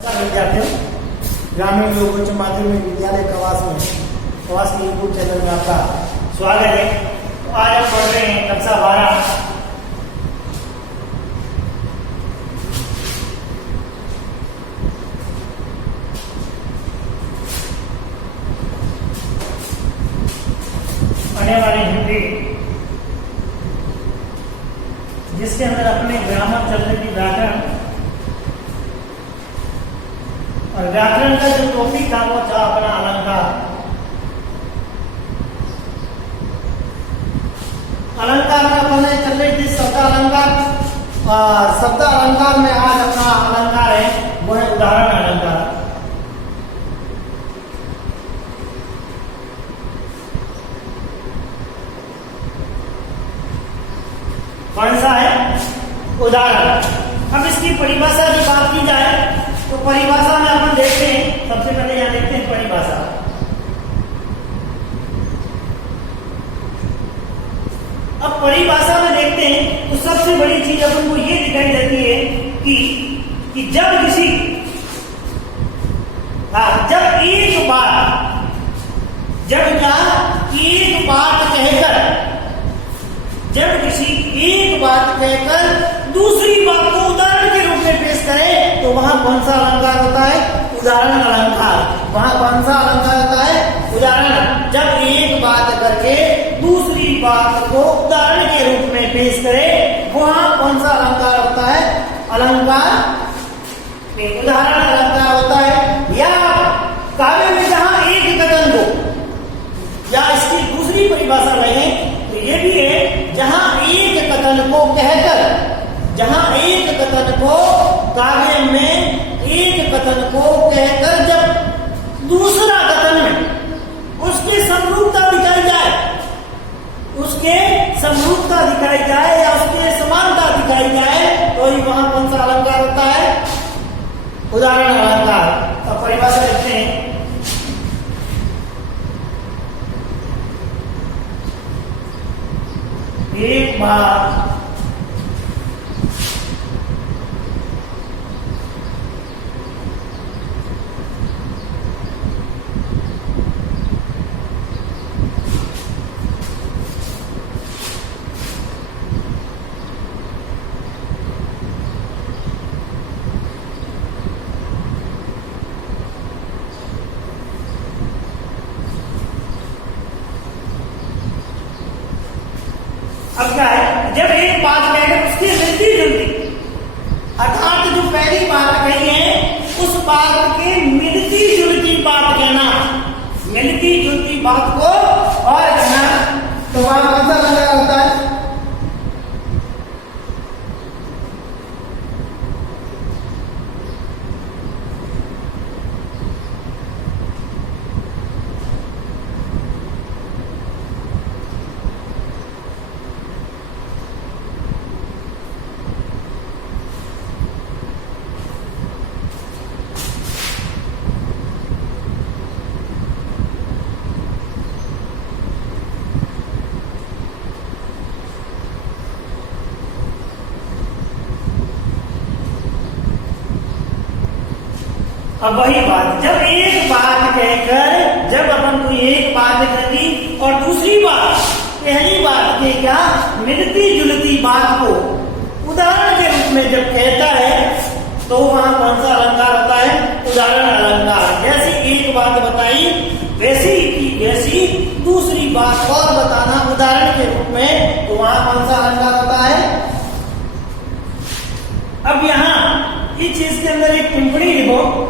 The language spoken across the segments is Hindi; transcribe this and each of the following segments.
विद्यार्थियों, ग्रामीण लोक उच्च माध्यमिक विद्यालय कवास के यूट्यूब चैनल में आपका स्वागत है। तो आज हम पढ़ रहे हैं कक्षा 12 पढ़ने वाली हिंदी, जिसके अंदर अपने ग्रामर चल रही थी व्याकरण। और व्याकरण का जो टॉपिक था वो था अपना अलंकार। अलंकार में अपने चल रही थी शब्द अलंकार। शब्द अलंकार में आज अपना अलंकार है वो है उदाहरण अलंकार। कौन सा है? उदाहरण। अब इसकी परिभाषा की बात की जाए तो परिभाषा में अपन देखते हैं, सबसे पहले यहां देखते हैं परिभाषा। अब परिभाषा में देखते हैं तो सबसे बड़ी चीज अपन को ये दिखाई देती है कि जब किसी जब एक बात कहकर, जब किसी एक बात कहकर दूसरी बात को उदाहरण के रूप में पेश करे तो वहां कौन सा अलंकार होता है? उदाहरण अलंकार। वहां कौन सा अलंकार होता है? उदाहरण। जब एक बात करके दूसरी बात को उदाहरण के रूप में पेश करे वहां कौन सा अलंकार होता है? अलंकार में उदाहरण अलंकार होता है। या काव्य में जहां एक कथन को, या इसकी दूसरी परिभाषा में तो ये भी है जहां एक कथन को कहकर, जहां एक कथन को काव्य में एक कथन को कहकर जब दूसरा कथन में उसकी समरूपता दिखाई जाए, उसके समरूपता दिखाई जाए या उसके समानता दिखाई जाए तो ही वहां कौन सा अलंकार होता है? उदाहरण अलंकार। तो परिभाषा देखते हैं। एक बार अब क्या है? जब एक बात कहकर उसकी मिलती जुलती, अर्थात जो पहली बात कही है उस बात के मिलती जुलती बात कहना, मिलती जुलती बात को और कहना, तो वहां कौन सा अलंकार होता है? अब वही बात, जब एक बात कहकर, जब अपन को एक बात करी और दूसरी बात, पहली बात के क्या मिलती जुलती बात को उदाहरण के रूप में जब कहता है तो वहां कौन सा अलंकार होता है? उदाहरण अलंकार। जैसे एक बात बताई वैसी की वैसी दूसरी बात और बताना उदाहरण के रूप में, तो वहां कौन सा अलंकार होता है? अब यहां इस चीज के अंदर एक टिप्पणी लिखो।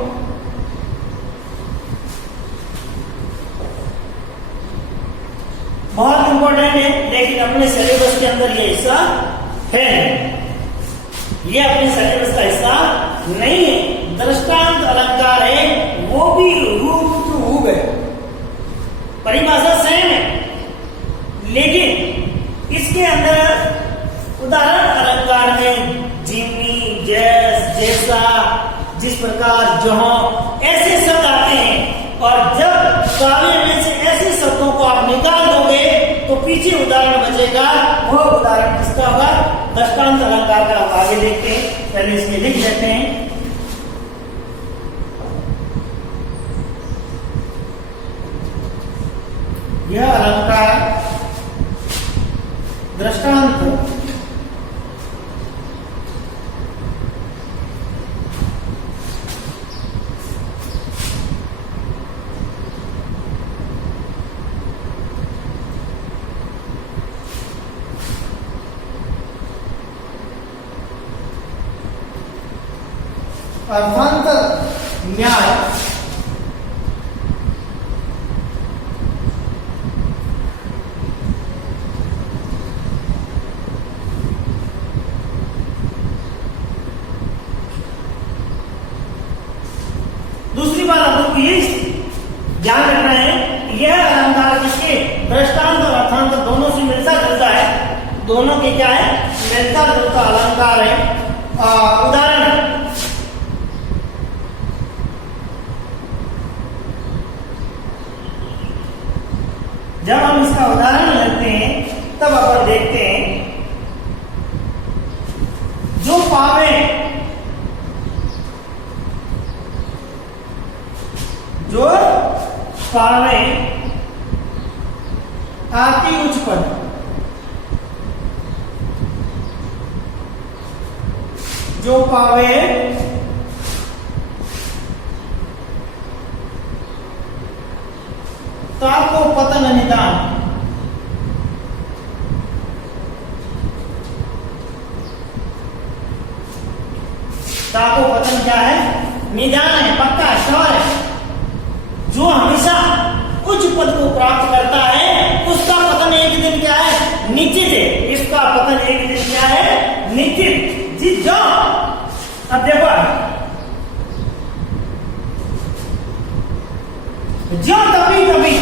बहुत इंपॉर्टेंट है, लेकिन अपने सिलेबस के अंदर ये हिस्सा है, ये अपने सिलेबस का हिस्सा नहीं है। दृष्टांत अलंकार है, वो भी रूप है, परिभाषा सेम है, लेकिन इसके अंदर उदाहरण अलंकार में जिम्मी, जैस, जैसा, जिस प्रकार, जहां ऐसे शब्द आते हैं। और जब काव्य में से ऐसे शब्दों को आप निकाल दोगे तो पीछे उदाहरण बचेगा, वो उदाहरण किसका होगा? दृष्टांत अलंकार का। आगे देखते हैं, पहले इसके लिख लेते हैं। यह अलंकार दृष्टांत अर्थांतर न्याय दूसरी बात आप लोग ये ध्यान रखना है, यह अलंकार किसके दृष्टांत और अर्थांतर दोनों से मिलता जुलता है, दोनों के क्या है मिलता जुलता अलंकार है। उदाहरण जब हम इसका उदाहरण लेते हैं तब अपन देखते हैं जो पावे आती उच्च पद, जो पावे ताको पतन निदान, ताको पतन क्या है निदान है, पक्का श्योर है। जो हमेशा उच्च पद को प्राप्त करता है उसका पतन एक दिन क्या है निश्चित है, इसका पतन एक दिन क्या है निश्चित। जी जाओ अब देखो जो कभी कभी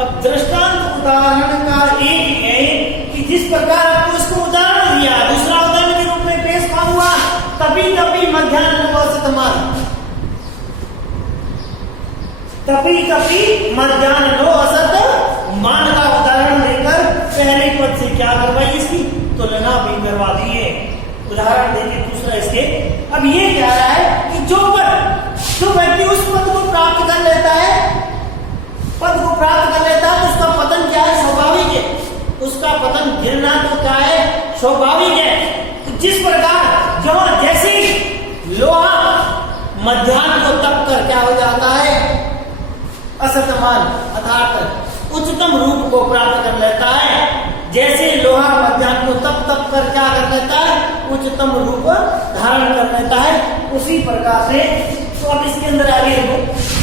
अब दृष्टांत उदाहरण का एक है कि जिस प्रकार आपको इसको उदाहरण दिया, दूसरा उदाहरण के रूप में पेश हुआ तभी तभी मध्याह्न असतमान, तभी तभी मध्याह्न असत मान का उदाहरण देकर पहले पद से क्या करवाई इसकी तुलना भी करवा दी है। उदाहरण देके दूसरा इसके अब ये कह रहा है कि जो व्यक्ति उस पद को प्राप्त कर लेता है, पद को प्राप्त कर लेता है तो उसका पतन क्या है स्वाभाविक है, उसका पतन गिरना तो क्या है स्वाभाविक है। तो जिस प्रकार जो जैसे लोहा मध्याह्न को तप कर क्या हो जाता है असतमान अर्थात उच्चतम रूप को प्राप्त कर लेता है, जैसे लोहा मध्याह्न को तप कर क्या कर लेता है उच्चतम रूप धारण कर लेता है, उसी प्रकार से। तो अब इसके अंदर आगे देखो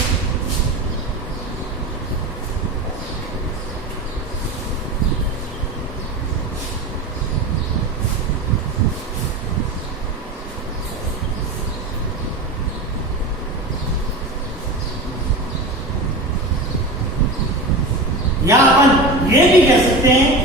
यहां अपन ये भी कह सकते हैं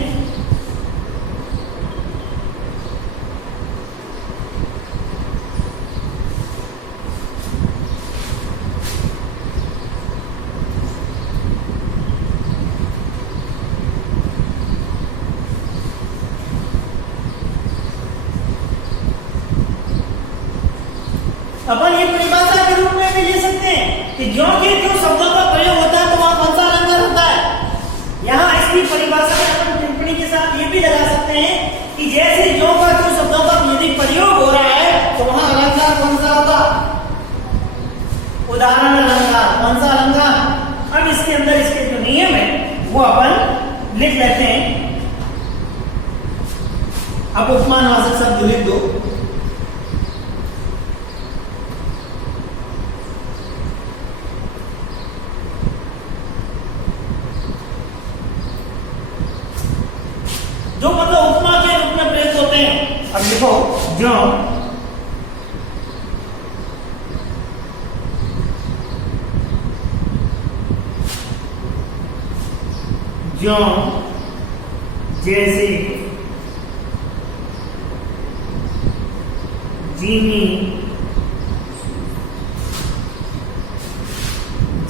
अपन ये परिभाषा के रूप में भी ले सकते हैं कि जो शब्दों का प्रयोग होता है तो वहां कौन सा अलंकार होता है। यहाँ इसकी परिभाषा में अपन टिप्पणी के साथ ये भी लगा सकते हैं कि जैसे जो शब्दों का यदि प्रयोग हो रहा है तो वहां अलंकार कौन सा होगा उदाहरण अलंकार, कौन सा अलंकार। अब इसके अंदर इसके जो नियम है वो अपन लिख लेते हैं। अब उपमानवाचक शब्द लिख दो, जो मतलब उपमा के रूप में प्रयुक्त होते हैं। अब देखो जो जो जैसे जिमी,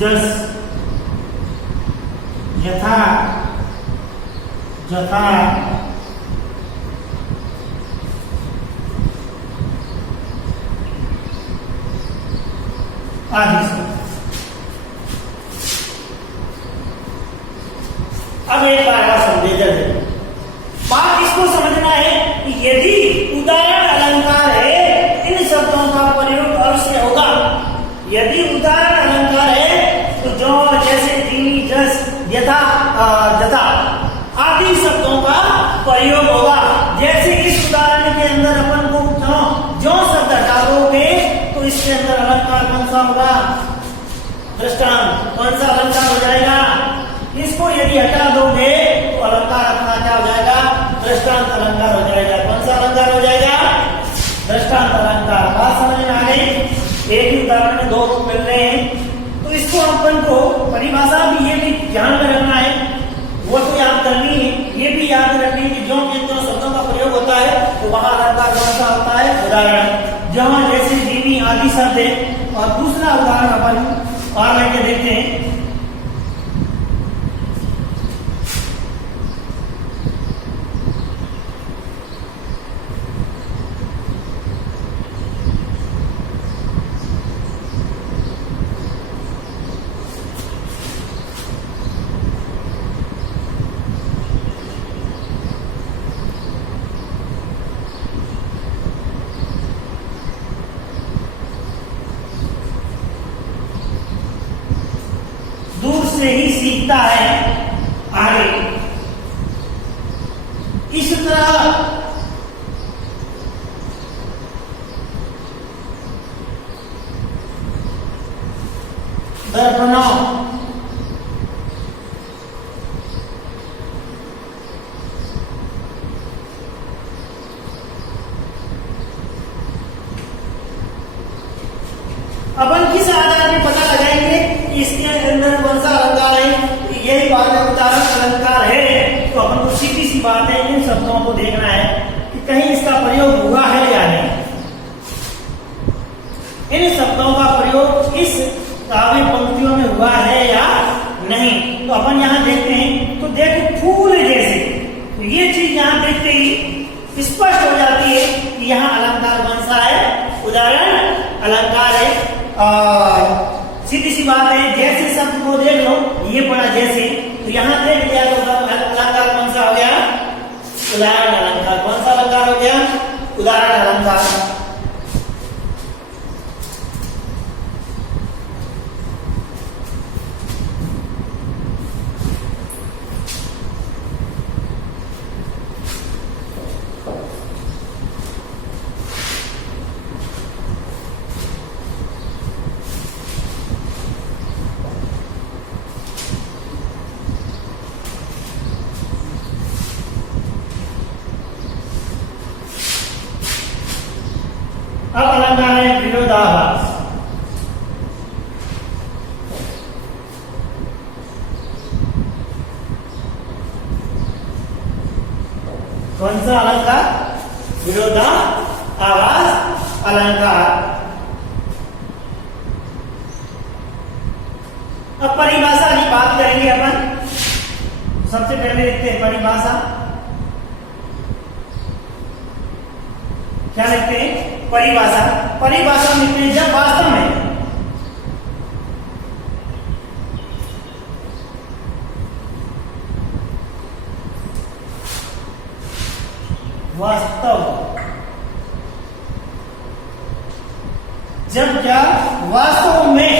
जस, यथा, जथा, आदि से। अब एक बार आप समझे जल्दी, बात इसको समझना है कि यदि उदाहरण अलंकार है इन शब्दों का प्रयोग अवश्य होगा। यदि उदाहरण अलंकार है तो जो, जैसे, जिमी, जस, यथा, जथा आदि शब्दों का प्रयोग होगा। जैसे इस उदाहरण के अंदर अपन को जो शब्द हटा दोगे तो इसके अंदर अलंकार कौन सा होगा? दृष्टांत। कौन सा अलंकार हो जाएगा? इसको यदि हटा दोगे तो अलंकार अपना क्या हो जाएगा? दृष्टांत अलंकार हो जाएगा। कौन सा अलंकार हो जाएगा? दृष्टांत अलंकार। बात समझ में आ गई? एक ही उदाहरण में दो रूप मिल रहे हैं तो इसको अपन को परिभाषा भी ये भी ध्यान में रखना है, वो तो याद करनी है। ये भी याद रखनी है कि जो शब्दों का प्रयोग होता है तो वहां अलंकार कौन सा होता है? उदाहरण। जहां जैसे जिमी आदि शब्द है। और दूसरा उदाहरण अपन और लेके देखते हैं। से ही सीखता है आगे। इस तरह दर्पणों अपन किस आधार पे पता लगाएंगे कि इसके अंदर कौन सा अलंकार है? यही बात है, उदाहरण अलंकार है तो अपन को सीधी सी बात है इन शब्दों को देखना है कि कहीं इसका प्रयोग हुआ है या नहीं। इन शब्दों का प्रयोग इस काव्य पंक्तियों में हुआ है या नहीं। तो अपन यहाँ देखते हैं तो देखो फूल जैसे, तो ये चीज यहाँ देखते ही स्पष्ट हो जाती है कि यहाँ अलंकार कौन सा है? उदाहरण अलंकार है। और सीधी सी बात है, जैसे शब्द को देख लो, ये पढ़ा जैसे, तो यहाँ देख लिया तो अलंकार कौन सा हो गया? उदाहरण अलंकार। कौन सा अलंकार हो गया? उदाहरण अलंकार। अब अलंकार है विरोधाभास। कौन सा अलंकार? विरोधाभास अलंकार। अब परिभाषा की बात करेंगे अपन। सबसे पहले देखते हैं परिभाषा। क्या लिखते हैं? परिभाषा। परिभाषा लिखते हैं जब वास्तव में जब क्या वास्तव में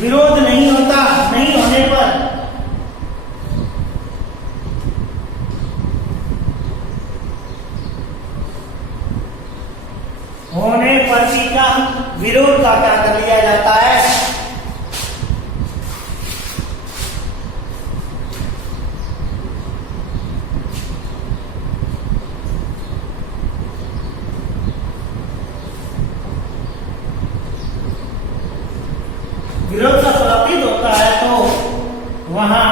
विरोध नहीं होता, नहीं होने पर भी क्या विरोध का क्या कर लिया जाता है? विरोध का प्रतीत होता है तो वहां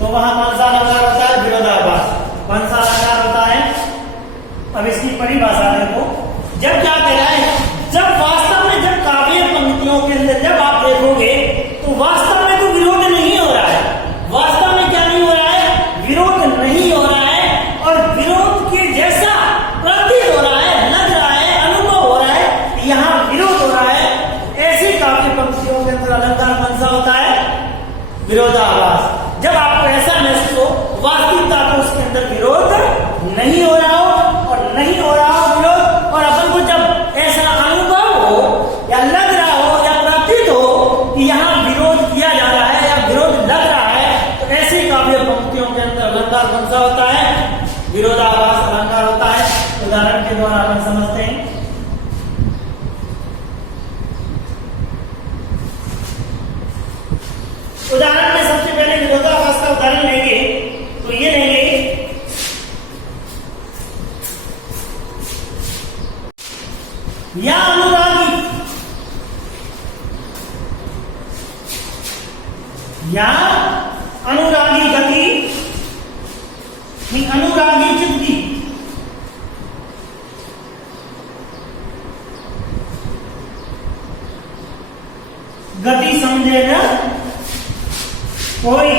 कौन सा अलंकार होता है? विरोधाभास। कौन सा अलंकार होता है? अब इसकी परिभाषा देखो। जब क्या कह रहा है, जब वास्तव में जब काव्य पंक्तियों के अंदर जब आप देखोगे तो वास्तव में तो विरोध नहीं हो रहा है। वास्तव में क्या नहीं हो रहा है? विरोध नहीं हो रहा है, और विरोध के जैसा प्रतीत हो रहा है, लग रहा है, अनुभव हो रहा है, यहाँ विरोध हो रहा है। ऐसी काव्य पंक्तियों के अंदर अलंकार कौन सा होता है? विरोधाभास। जब आपको ऐसा महसूस हो, वास्तविकता तो उसके अंदर विरोध नहीं हो रहा हो, और नहीं हो रहा हो विरोध, और अपन को जब ऐसा अनुभव हो या लग रहा हो या प्रतीत हो कि यहाँ विरोध किया जा रहा है या विरोध लग रहा है, तो ऐसी काव्य पंक्तियों के अंदर अलंकार कौन सा होता है? विरोधाभास अलंकार होता है। उदाहरण के द्वारा अपन समझते हैं। उदाहरण में सबसे पहले विरोधाभास का उदाहरण लेंगे तो ये लेंगे, या अनुरागी, या अनुरागी गति, अनुरागी चित्ती, गति समझे ना कोई।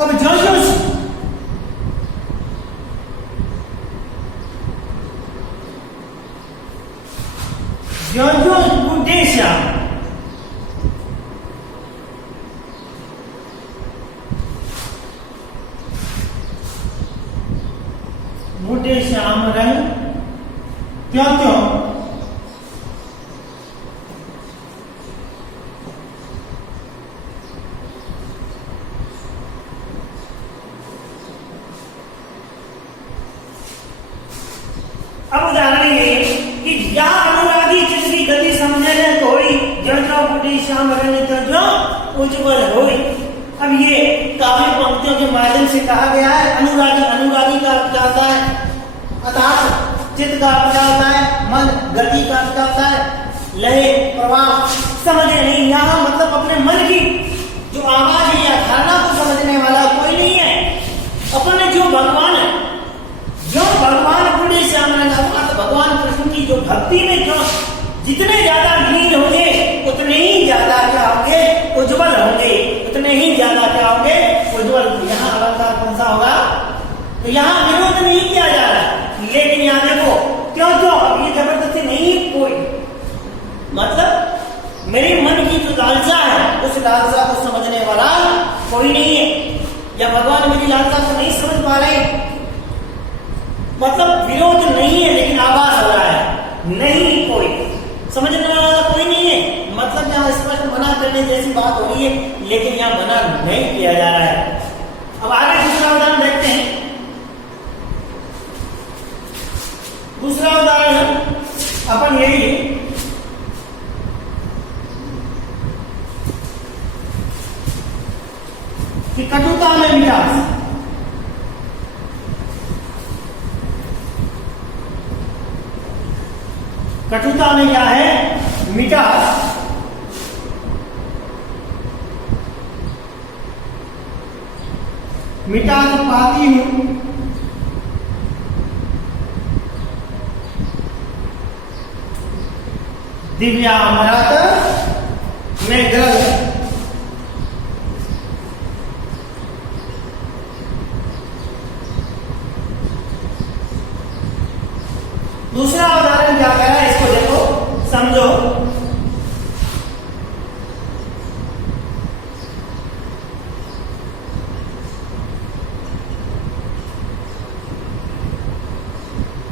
अब जो उद्देश्य बूढ़े श्याम रंग क्यों क्यों अब उदाहरण ये कि या अनुरागी जिसकी गति समझे न कोई, जो बूढ़ी श्याम रंग जो उज्जवल होई। अब ये काव्य पंक्तियों के माध्यम से कहा गया है। अनुरागी, अनुरागी का अर्थ क्या होता है? अर्थात चित्त का अर्थ क्या होता है? मन। गति का अर्थ क्या होता है? लय, प्रवाह। समझे नहीं, यहाँ मतलब अपने मन की जो आवाज है या धारणा को समझने वाला कोई नहीं है। अपने जो भगवान है, जो भगवान बूढ़े श्याम रंग भगवान कृष्ण की जो भक्ति में जो जितने ज्यादा लीन होंगे उतने ही ज्यादा क्या होंगे? उज्जवल होंगे। उतने ही ज्यादा क्या होंगे? उज्जवल। यहाँ अलंकार कौन सा होगा? तो यहाँ विरोध नहीं किया जा रहा, लेकिन यहाँ देखो क्यों क्यों ये जबरदस्ती नहीं कोई, मतलब मेरे मन की जो लालसा है उस लालसा को समझने वाला कोई नहीं है, या भगवान मेरी लालसा को नहीं समझ पा रहे, मतलब विरोध नहीं है लेकिन आभास हो रहा है। नहीं कोई समझने वाला कोई नहीं है, मतलब यहाँ स्पष्ट मना करने जैसी बात हो रही है, लेकिन यहाँ मना नहीं किया जा रहा है। अब आगे दूसरा उदाहरण देखते हैं। दूसरा उदाहरण अपन यही कि कटुता में मिठास। कटुता में क्या है? मिठास। मिठास पाती हूं दिव्यामृत में ग्रल। दूसरा उदाहरण क्या कह रहा है, इसको देखो समझो।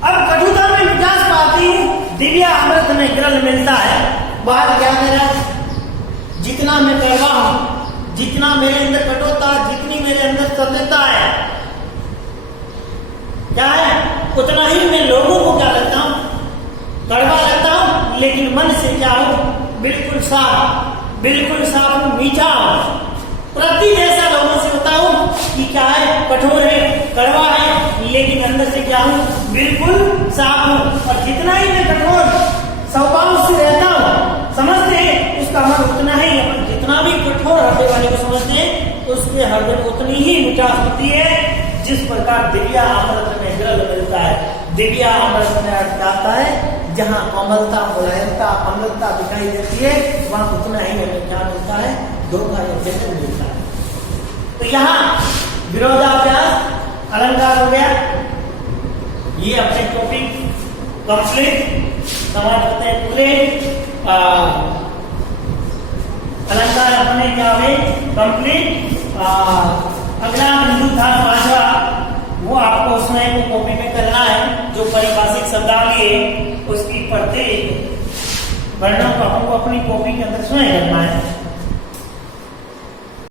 अब कटुता में मिठास पाती हूं, दिव्या अमृत में ग्रल मिलता है। बात क्या कह रहा है? जितना मैं कड़वा हूं, जितना मेरे अंदर कटुता, जितनी मेरे अंदर सत्यता है, क्या है? उतना ही मैं लोगों को क्या लगता हूँ, कड़वा लगता हूँ, लेकिन मन से क्या हूँ, बिल्कुल साफ हूँ, मीठा हूँ। प्रतीक ऐसा लोगों से होता हूँ कि क्या है, कठोर है, कड़वा है, लेकिन अंदर से क्या हूँ, बिल्कुल साफ हूँ। और जितना ही मैं कठोर स्वभाव से रहता हूँ, समझते हैं उसका मन उतना ही, अपन जितना भी कठोर हृदय वाले को समझते हैं उसके हृदय में उतनी ही मिठास होती है। जिस प्रकार दिव्या अमृत में जल मिलता है, दिव्या अमृत में अर्थ आता है जहाँ कोमलता, मुलायमता, अमृतता दिखाई देती है, वहां उतना ही हमें क्या मिलता है, धोखा या जहर मिलता है। तो यहाँ विरोधाभास अलंकार हो गया, ये अपने टॉपिक कंप्लीट समाज होते हैं पूरे। अलंकार अपने क्या हुए, कंप्लीट। अगला बिंदु था 5वां, वो आपको उसमें वो कॉपी में करना है, जो परिभाषिक शब्दावली है उसकी प्रत्येक वर्णों को आपको अपनी कॉपी के अंदर स्वयं करना है।